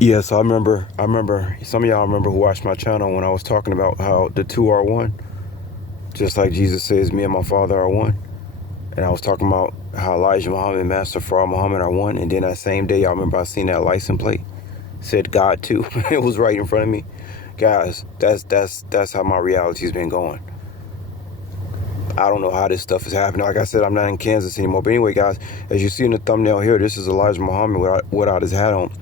Yes, I remember some of y'all remember who watched my channel when I was talking about how the two are one, just like Jesus says, me and my Father are one. And I was talking about how Elijah Muhammad and Master Farah Muhammad are one. And then that same day, y'all remember I seen that license plate said God too. It was right in front of me. Guys, that's how my reality's been going. I don't know how this stuff is happening. Like I said, I'm not in Kansas anymore. But anyway, guys, as you see in the thumbnail here, this is Elijah Muhammad without his hat on.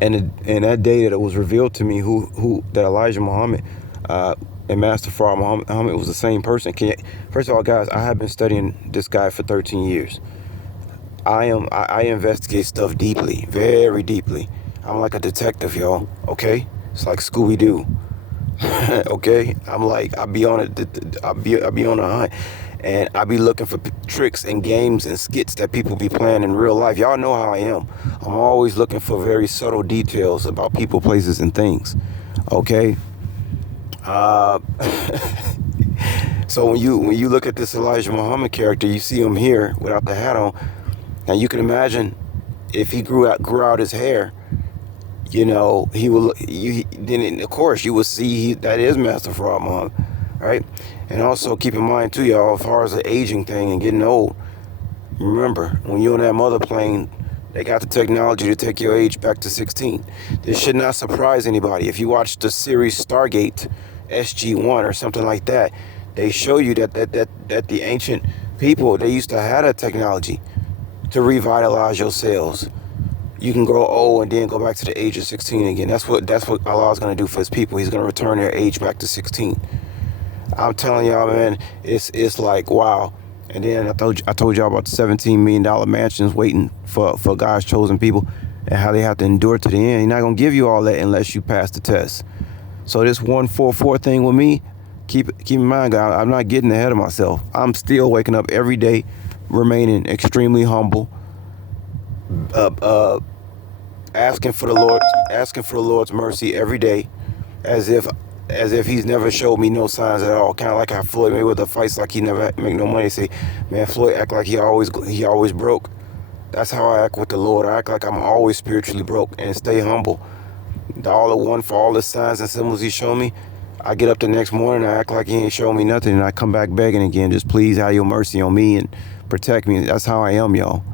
And that day that it was revealed to me who that Elijah Muhammad and Master Farah Muhammad was the same person. First of all, guys, I have been studying this guy for 13 years. I investigate stuff deeply, very deeply. I'm like a detective, y'all. Okay, it's like Scooby Doo. Okay, I'm like I be on it. I be on a hunt, and I be looking for tricks and games and skits that people be playing in real life. Y'all know how I am. I'm always looking for very subtle details about people, places, and things. Okay. Uh, so when you look at this Elijah Muhammad character, you see him here without the hat on, and you can imagine if he grew out his hair. He will. Then of course you will see that is Master Fraud Mom, right? And also keep in mind too, y'all, as far as the aging thing and getting old. Remember, when you're on that mother plane, they got the technology to take your age back to 16. This should not surprise anybody. If you watch the series Stargate, SG-1 or something like that, they show you that the ancient people they used to have that technology to revitalize your cells. You can grow old and then go back to the age of 16 again. That's what Allah's gonna do for His people. He's gonna return their age back to 16. I'm telling y'all, man, it's like wow. And then I told y'all about the $17 million mansions waiting for God's chosen people, and how they have to endure to the end. He's not gonna give you all that unless you pass the test. So this 144 thing with me, keep in mind, guys, I'm not getting ahead of myself. I'm still waking up every day, remaining extremely humble. Uh, uh, asking for the Lord's mercy every day, as if He's never showed me no signs at all. Kind of like how Floyd Mayweather fights like he never make no money. Say, man, Floyd act like he always broke. That's how I act with the Lord. I act like I'm always spiritually broke and stay humble. All the one for all the signs and symbols He showed me. I get up the next morning, I act like He ain't showing me nothing, and I come back begging again. Just please have your mercy on me and protect me. That's how I am, y'all.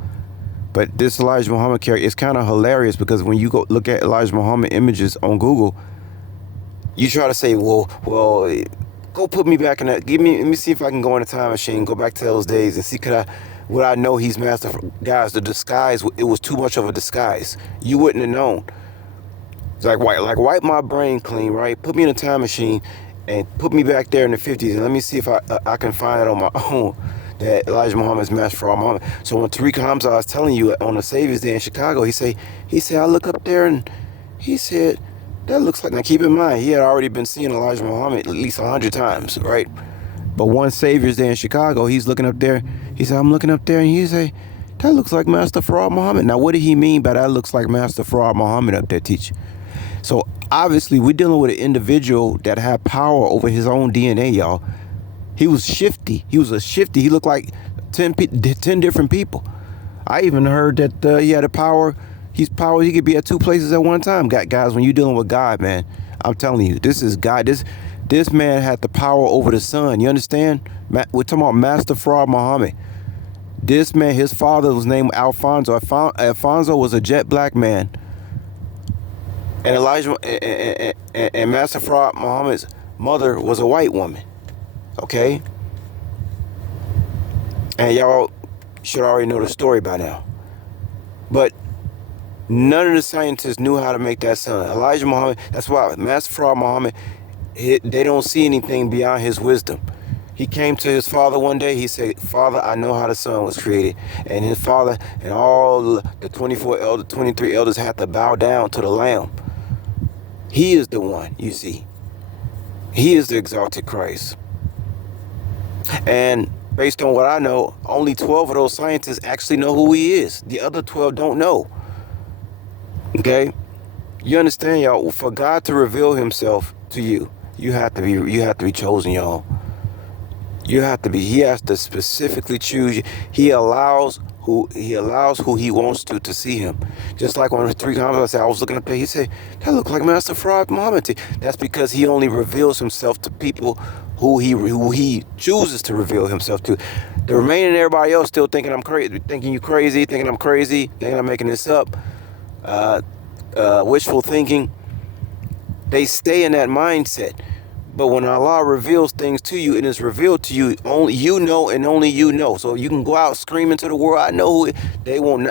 But this Elijah Muhammad character is kind of hilarious because when you go look at Elijah Muhammad images on Google, you try to say, well, go put me back in that. Let me see if I can go in a time machine, go back to those days, and see would I know he's master. Guys, the disguise, it was too much of a disguise. You wouldn't have known. It's like wipe my brain clean, right? Put me in a time machine and put me back there in the 50s, and let me see if I can find it on my own that Elijah Muhammad's master for all Muhammad. So when Tariq Hamza was telling you on the Savior's Day in Chicago, he said I look up there and he said that looks like. Now keep in mind he had already been seeing Elijah Muhammad at least 100 times, right? But one Savior's Day in Chicago, he's looking up there. He said I'm looking up there, and he said that looks like Master Farad Muhammad. Now what did he mean by that looks like Master Farad Muhammad up there teaching? So obviously we're dealing with an individual that had power over his own DNA, y'all. He was shifty. He was a shifty. He looked like 10 different people. I even heard that he had a power. He's power. He could be at two places at one time. Guys, when you're dealing with God, man, I'm telling you, this is God. This man had the power over the sun. You understand? We're talking about Master Fraud Muhammad. This man, his father was named Alfonso. Alfonso was a jet black man. And Elijah and Master Fraud Muhammad's mother was a white woman. Okay? And y'all should already know the story by now. But none of the scientists knew how to make that sun. Elijah Muhammad, that's why Master Fraud Muhammad, they don't see anything beyond his wisdom. He came to his father one day. He said, Father, I know how the sun was created. And his father and all the 23 elders had to bow down to the Lamb. He is the one, you see. He is the exalted Christ. And based on what I know, only 12 of those scientists actually know who he is. The other 12 don't know. Okay? You understand, y'all? For God to reveal himself to you, you have to be chosen, y'all. You have to be. He has to specifically choose you. He allows who he wants to see him. Just like when 3 times I said I was looking up there, he said that looked like Master Fard Muhammad. That's because he only reveals himself to people who he chooses to reveal himself to. The remaining everybody else still thinking I'm crazy, thinking you crazy, thinking I'm crazy, thinking I'm making this up. Wishful thinking. They stay in that mindset. But when Allah reveals things to you and it's revealed to you, only you know and only you know. So you can go out screaming to the world, I know who they won't,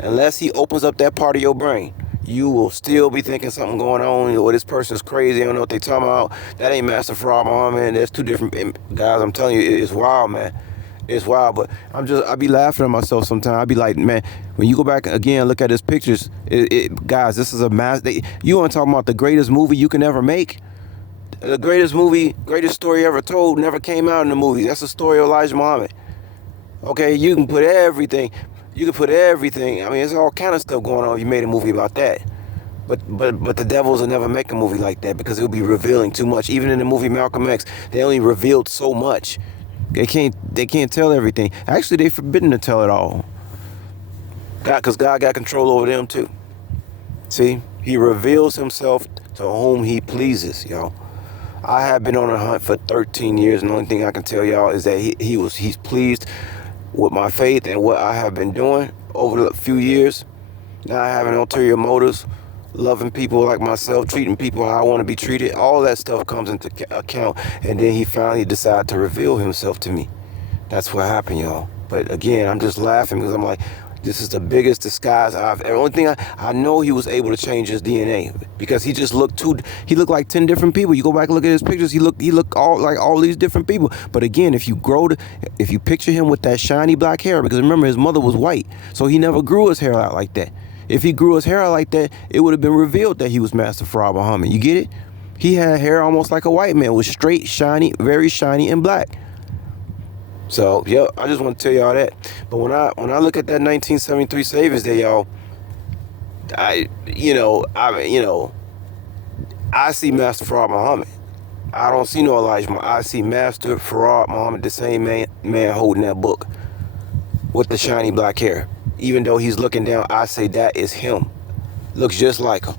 unless he opens up that part of your brain. You will still be thinking something going on, or this person's crazy, I don't know what they talking about. That ain't Master Fard Muhammad. There's two different guys. I'm telling you, it's wild, man. It's wild, but I be laughing at myself sometimes. I be like, man, when you go back again, look at his pictures, guys, this is a mass. You want to talk about the greatest movie you can ever make? The greatest movie, greatest story ever told never came out in the movies. That's the story of Elijah Muhammad. Okay, you can put everything. You can put everything. I mean, there's all kind of stuff going on if you made a movie about that. But the devils will never make a movie like that because it would be revealing too much. Even in the movie Malcolm X, they only revealed so much. They can't tell everything. Actually, they're forbidden to tell it all. Because God got control over them too. See, he reveals himself to whom he pleases, y'all. I have been on a hunt for 13 years, and the only thing I can tell y'all is that he's pleased with my faith and what I have been doing over the few years. Not having ulterior motives, loving people like myself, treating people how I want to be treated. All that stuff comes into account, and then he finally decided to reveal himself to me. That's what happened, y'all. But again, I'm just laughing because I'm like, this is the biggest disguise the only thing I know he was able to change his DNA because he just looked like 10 different people. You go back and look at his pictures, he looked all these different people. But again, if you picture him with that shiny black hair, because remember his mother was white, so he never grew his hair out like that. If he grew his hair out like that, it would have been revealed that he was Master Fard Muhammad. You get it? He had hair almost like a white man, was straight, shiny, very shiny and black. So, yeah, I just want to tell y'all that. But when I look at that 1973 Saviors Day, y'all, I see Master Fard Muhammad. I don't see no Elijah Muhammad. I see Master Fard Muhammad, the same man holding that book with the shiny black hair. Even though he's looking down, I say that is him. Looks just like him.